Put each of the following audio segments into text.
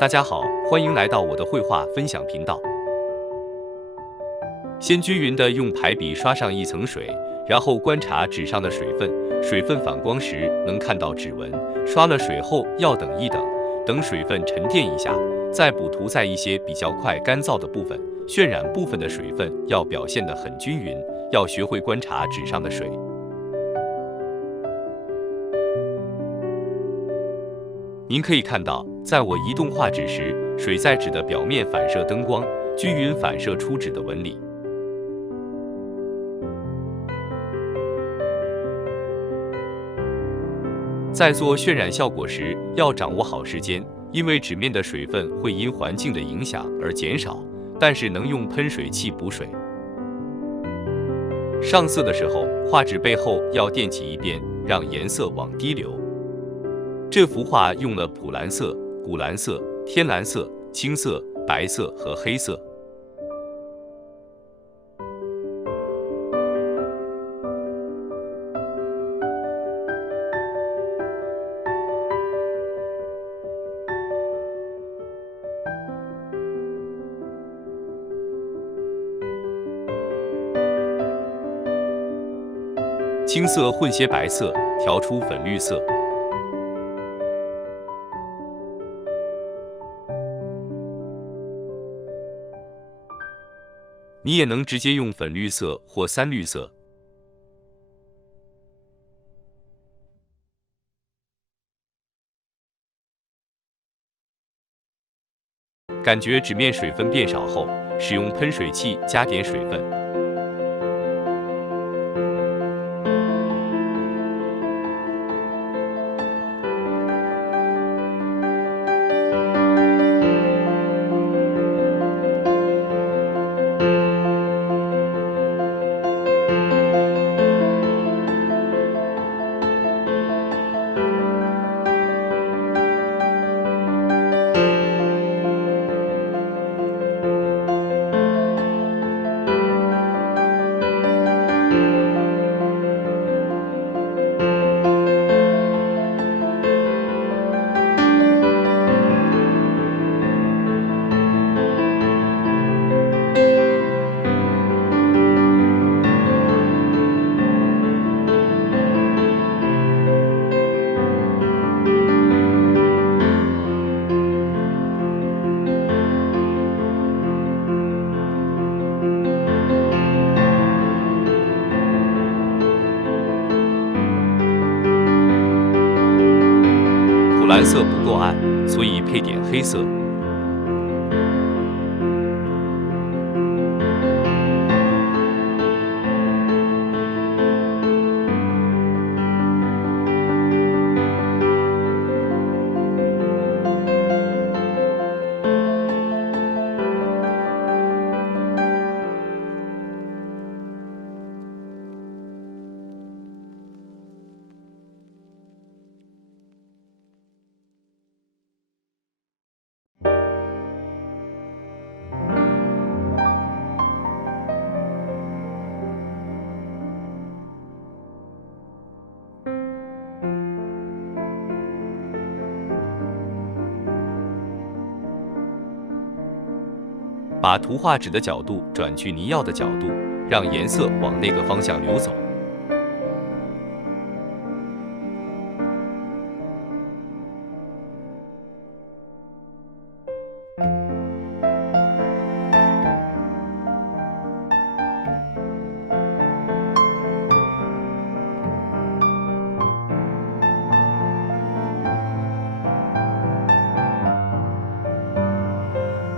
大家好，欢迎来到我的绘画分享频道。先均匀地用排笔刷上一层水，然后观察纸上的水分，水分反光时能看到指纹。刷了水后要等一等，等水分沉淀一下，再补涂在一些比较快干燥的部分。渲染部分的水分要表现得很均匀，要学会观察纸上的水。您可以看到，在我移动画纸时，水在纸的表面反射灯光，均匀反射出纸的纹理。在做渲染效果时，要掌握好时间，因为纸面的水分会因环境的影响而减少，但是能用喷水器补水。上色的时候，画纸背后要垫起一边，让颜色往低流。这幅画用了普蓝色、古蓝色、天蓝色、青色、白色和黑色。青色混些白色，调出粉绿色。你也能直接用粉绿色或三绿色。感觉纸面水分变少后，使用喷水器加点水分。蓝色不够暗，所以配点黑色。把图画纸的角度转去你要的角度，让颜色往那个方向流走。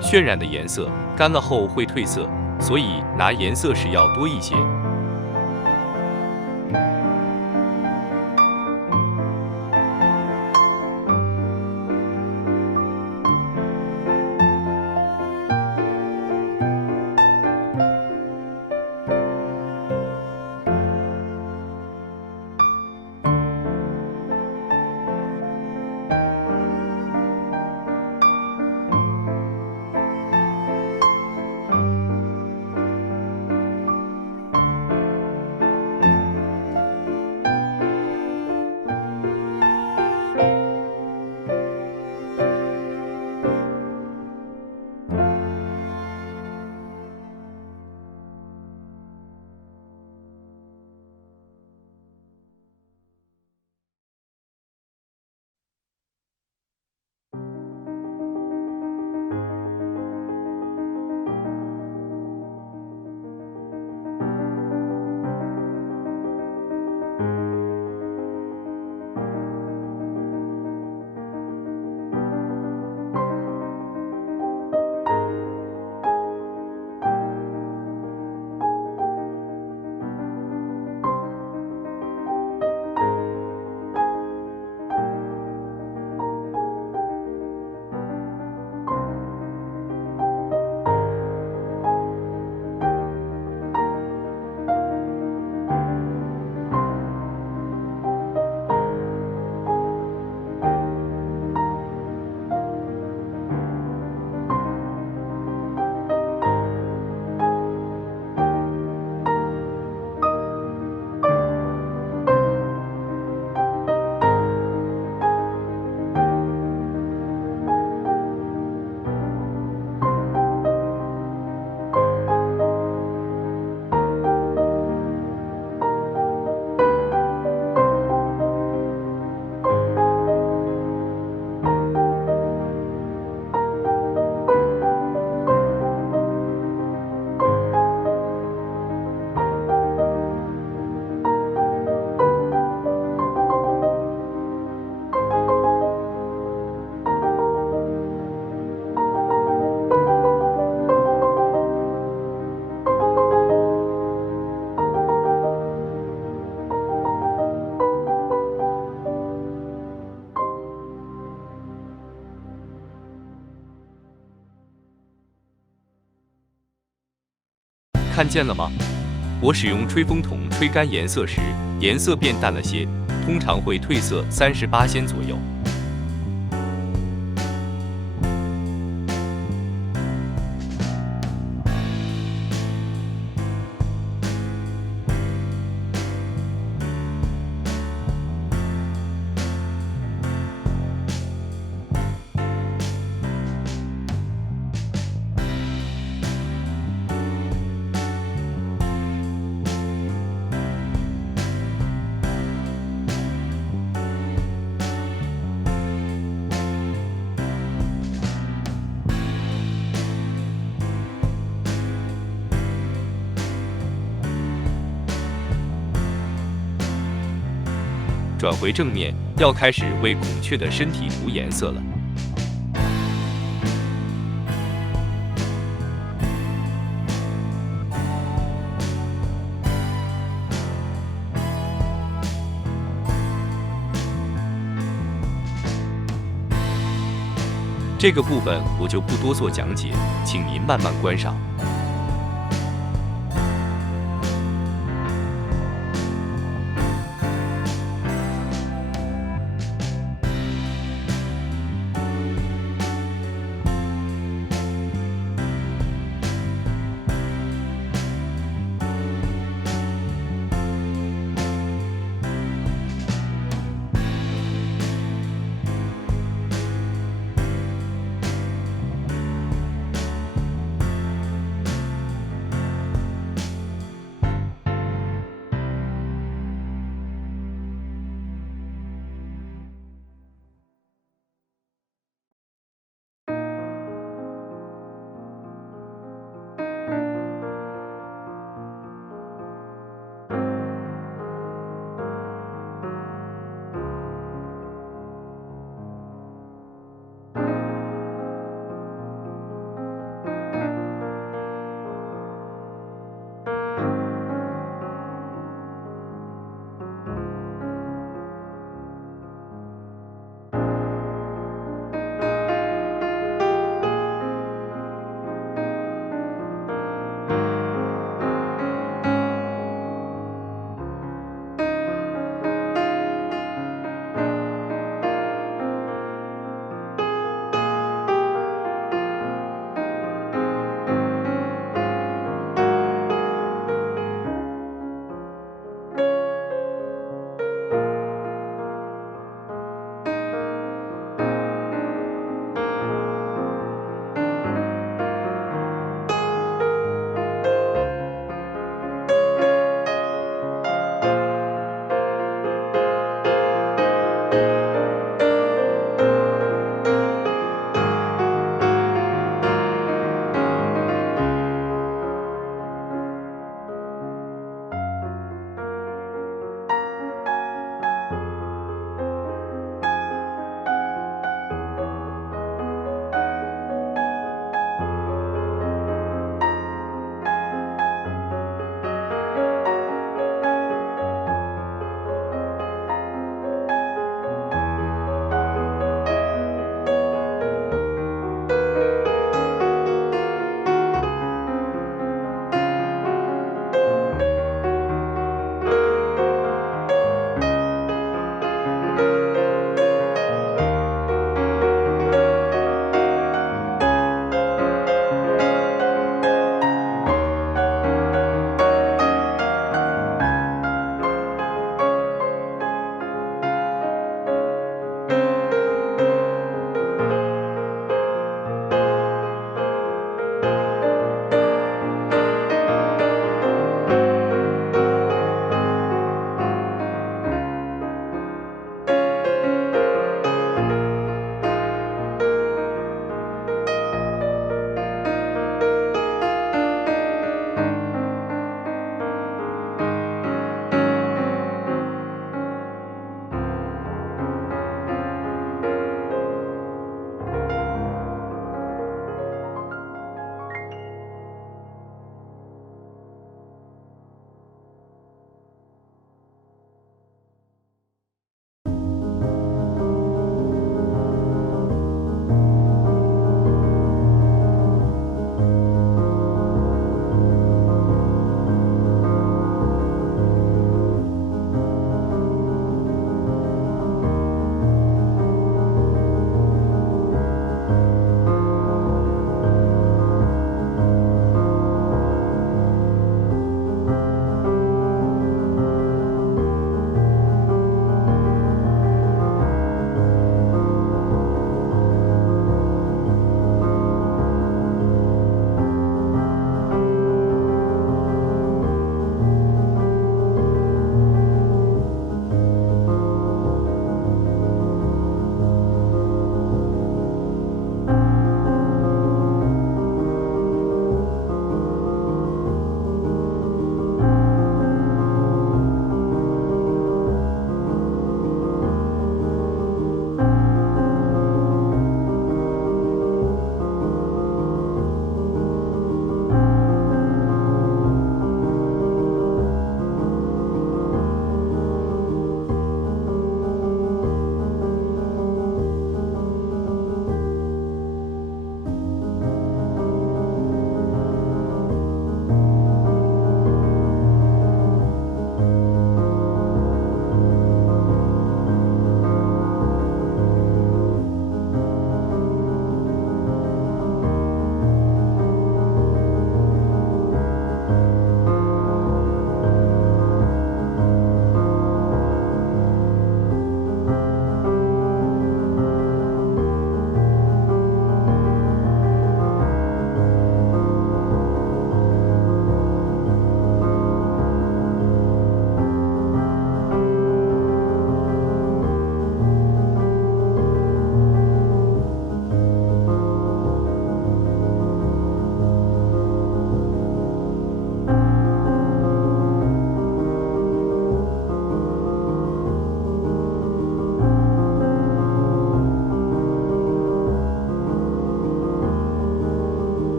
渲染的颜色干了后会褪色，所以拿颜色时要多一些。看见了吗？我使用吹风筒吹干颜色时，颜色变淡了些，通常会褪色38%左右。转回正面，要开始为孔雀的身体涂颜色了。这个部分我就不多做讲解，请您慢慢观赏。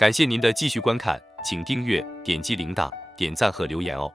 感谢您的继续观看，请订阅、点击铃铛、点赞和留言哦。